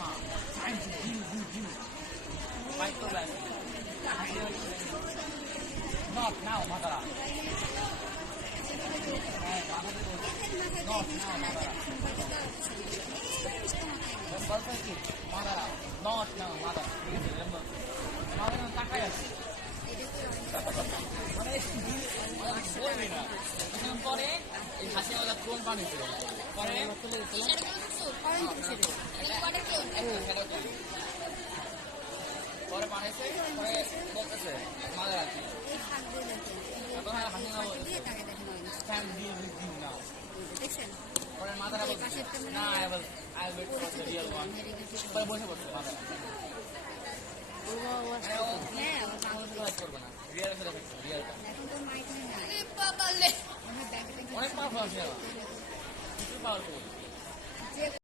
মা science gym gym gym bike তো ব্যাস নট নাও মাতারা হ্যাঁ বাংলাদেশ নট নাও মাতারা বলতে কি মাতারা নট নাও মাতারা ঠিক আছে লম্বা মাতারা তাকাই আছে মানে বলবি না কিছুক্ষণ পরে এই হাসি আলাদা কোন পানি ছিল পরে তুলে দিচ্ছিলাম পরে বানাইছে পরে বলতেছে মাঝে রাখি পরে মাথাটা বলছে না I wait for the real one পরে বসে বসে মাথা অনেক মাফ আছে